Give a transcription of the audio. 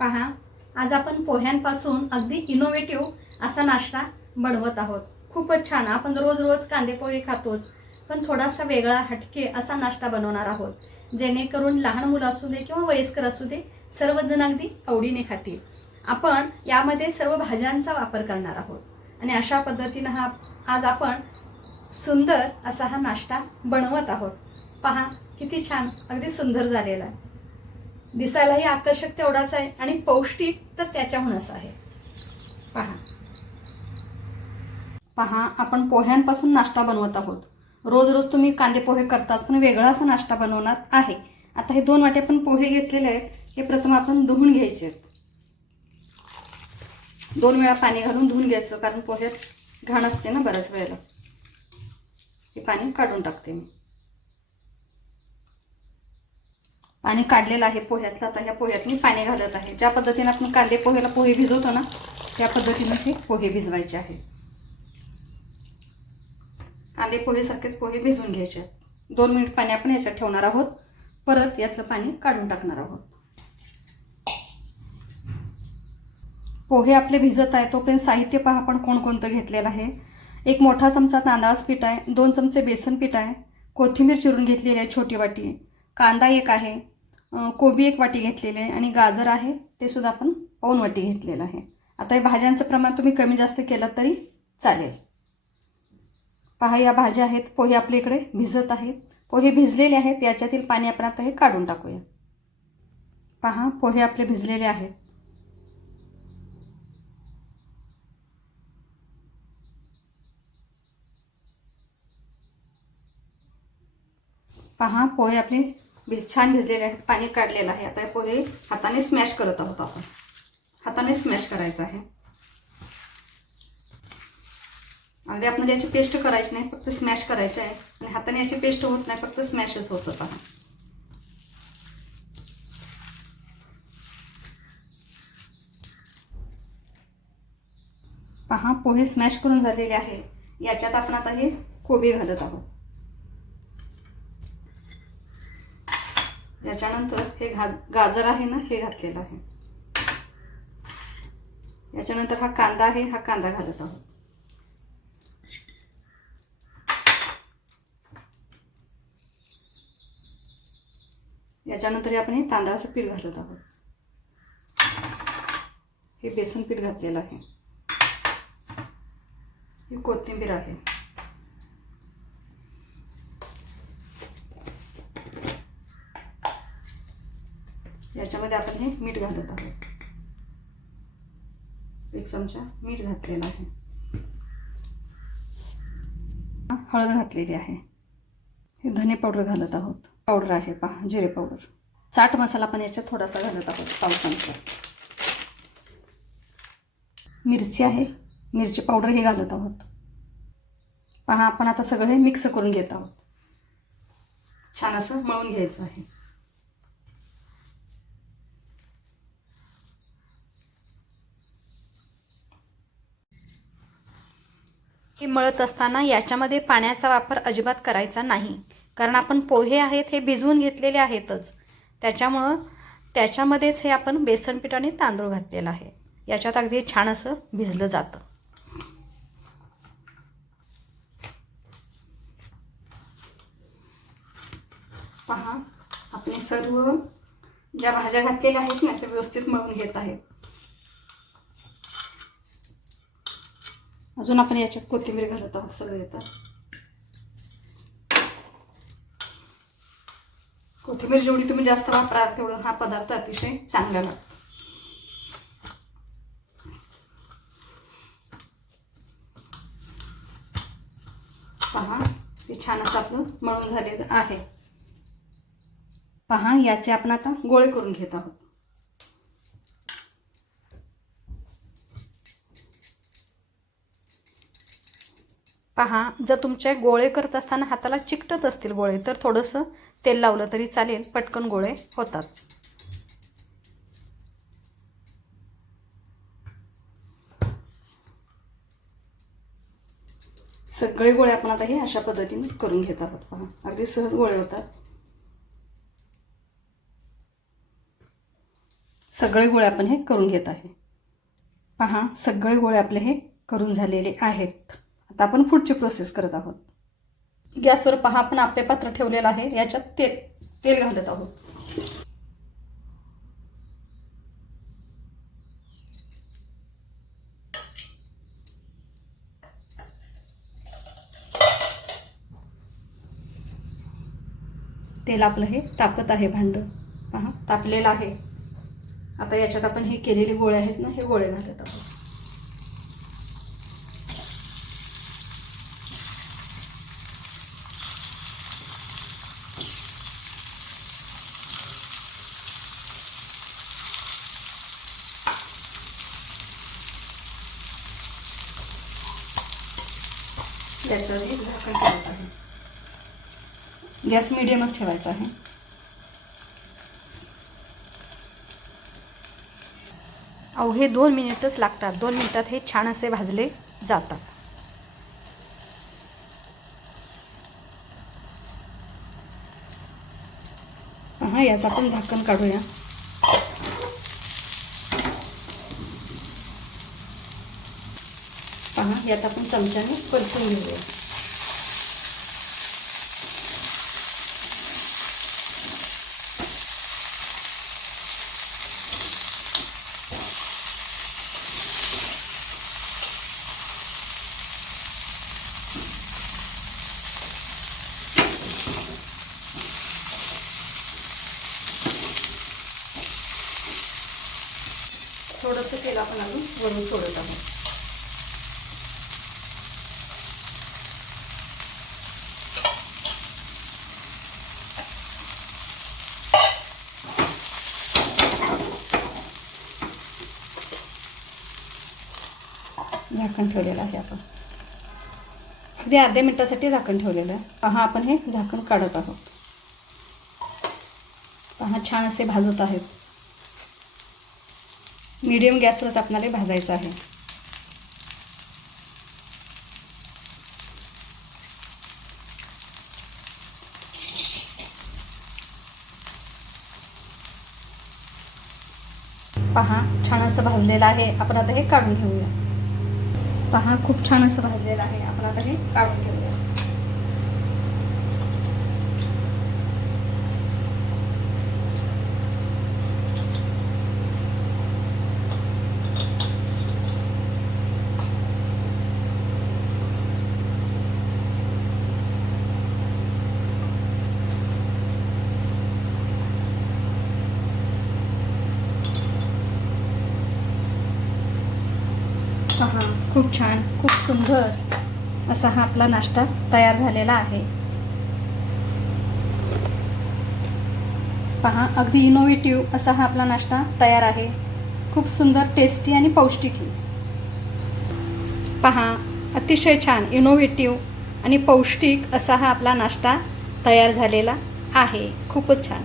पहा आज आपण पोह्यांपासून अगदी इनोव्हेटिव्ह असा नाश्ता बनवत आहोत. खूपच छान आपण रोज रोज कांदे पोहे खातोच पण थोडासा वेगळा हटके असा नाश्ता बनवणार आहोत जेणेकरून लहान मुलं असू दे किंवा वयस्कर असू दे सर्वजण अगदी आवडीने खातील. आपण यामध्ये सर्व भाज्यांचा वापर करणार आहोत आणि अशा पद्धतीनं हा आज आपण सुंदर असा हा नाश्ता बनवत आहोत. पहा किती छान अगदी सुंदर झालेला आहे. दिसायलाही आकर्षक तेवढाच आहे आणि पौष्टिक तर त्याच्याहूनच आहे. पहा. पहा आपण पोह्यांपासून नाश्ता बनवत आहोत. रोज रोज तुम्ही कांदे पोहे करताच पण वेगळा असा नाश्ता बनवणार आहे. आता हे दोन वाटे आपण पोहे घेतलेले आहेत. हे प्रथम आपण धुवून घ्यायचे आहेत. दोन वेळा पाणी घालून धुवून घ्यायचं कारण पोह्यात घाण असते ना बऱ्याच वेळेला. हे पाणी काढून टाकते मी. पाणी काढलेलं आहे पोह्यातलं. आता ह्या पोह्यात मी पाणी घालत आहे. ज्या पद्धतीने आपण कांदे पोह्याला पोहे भिजवतो ना त्या पद्धतीने हे पोहे भिजवायचे आहे. कांदे पोहेसारखेच पोहे भिजवून घ्यायचे. आहेत दोन मिनिट पाणी आपण याच्यात ठेवणार आहोत. परत यातलं पाणी काढून टाकणार आहोत. पोहे आपले भिजत आहे तोपर्यंत साहित्य पहा आपण कोणकोणतं घेतलेलं आहे. एक मोठा चमचा तांदळाच पीठ आहे दोन चमचे बेसन पीठ आहे कोथिंबीर चिरून घेतलेली आहे छोटी वाटी. कांदा एक आहे कोबी एक वाटी घेतलेली आहे आणि गाजर आहे ते सुद्धा आपण पाऊन वाटी घेतलेलं आहे. आता हे भाज्यांचं प्रमाण तुम्ही कमी जास्त केलं तरी चालेल. पहा या भाज्या आहेत पोहे आपल्या इकडे भिजत आहेत. पोहे भिजलेले आहेत याच्यातील पाणी आपण आता हे काढून टाकूया. पहा पोहे आपले भिजलेले आहेत. पहा पोहे आपले भिज छान भिजलेले आहेत पाणी काढलेलं आहे. आता पोहे हाताने स्मॅश करत आहोत आपण. हाताने स्मॅश करायचं आहे. अगदी आपण याची पेस्ट करायची नाही फक्त स्मॅश करायचे आहे. आणि हाताने याची पेस्ट होत नाही फक्त स्मॅशच होत होता. पहा पोहे स्मॅश करून झालेले आहे. याच्यात आपण आता हे कोबी घालत आहोत. याच्यानंतर हे घा गाजर आहे ना हे घातलेलं आहे. याच्यानंतर हा कांदा आहे हा कांदा घालत आहोत. याच्यानंतर आपण हे तांदळाचं पीठ घालत आहोत. हे बेसन पीठ घातलेलं आहे. ही कोथिंबीर आहे. याच्यामध्ये आपण हे मीठ घालत आहोत. एक चमचा मीठ घातलेला आहे. हळद घातलेली आहे. हे धने पावडर घालत आहोत. पावडर आहे पहा जिरे पावडर. चाट मसाला पण याच्यात थोडासा घालत आहोत पाव चमचा. मिरची आहे. मिरची पावडर हे घालत आहोत. पहा आपण आता सगळं हे मिक्स करून घेत आहोत. छान असं मळून घ्यायचं आहे. हे मळत असताना याच्यामध्ये पाण्याचा वापर अजिबात करायचा नाही. कारण आपण पोहे आहेत हे भिजवून घेतलेले आहेतच. त्याच्यामुळं त्याच्यामध्येच हे आपण बेसन पीठ आणि तांदूळ घातलेला आहे. याच्यात अगदी छान असं भिजलं जातं. पहा आपले सर्व ज्या भाज्या घातलेल्या आहेत ना त्या व्यवस्थित मळून घेत आहेत. अजून आपण याच्यात कोथिंबीर घालत आहोत सगळं येतात कोथिंबीर जेवढी तुम्ही जास्त वापराल तेवढं हा पदार्थ अतिशय चांगला लागतो. पहा ते छान असं आपलं मळून झालेलं आहे. पहा याचे आपण आता गोळे करून घेत आहोत. पहा जर तुमचे गोळे करत असताना हाताला चिकटत असतील गोळे तर थोडंसं तेल लावलं तरी चालेल पटकन गोळे होतात. सगळे गोळे आपण आता हे अशा पद्धतीने करून घेत आहोत पहा. अगदी सहज गोळे होतात. सगळे गोळे आपण हे करून घेत आहे. पहा सगळे गोळे आपले हे करून झालेले आहेत. आता आपण पुढची प्रोसेस करत आहोत. गॅसवर पहा आपण आपले पात्र ठेवलेलं आहे. याच्यात तेल तेल घालत आहोत. तेल आपलं हे तापत आहे भांडं. पहा तापलेलं आहे. आता याच्यात आपण हे केलेले गोळे आहेत ना हे गोळे घालत आहोत. याच्यावर हे झाकण ठेवत आहे? गॅस मिडियमच ठेवायचा आहे. अवघे दोन मिनिटच लागतात. दोन मिनिटात हे छान असे भाजले जातात. हा याचं आपण झाकण काढूया पहा यात आपण चमच्याने परतून घेऊया. थोडंसं तेल आपण अजून वरून सोडत आहोत. झाकण ठेवलेलं आहे आपण अगदी अर्ध्या मिनिटासाठी झाकण ठेवलेलं आहे. पहा आपण हे झाकण काढत आहोत. पहा छान असे भाजत आहेत. मीडियम गॅसवरच आपणाला हे भाजायचं आहे. पहा छान असं भाजलेलं आहे. आपण आता हे काढून घेऊया. पहा खूप छान असं भाजलेलं आहे. आपण आता हे काढून घेऊया. पहा खूप छान खूप सुंदर असा हा आपला नाश्ता तयार झालेला आहे. पहा अगदी इनोव्हेटिव्ह असा हा आपला नाश्ता तयार आहे. खूप सुंदर टेस्टी आणि पौष्टिकही पहा अतिशय छान इनोव्हेटिव्ह आणि पौष्टिक असा हा आपला नाश्ता तयार झालेला आहे. खूपच छान.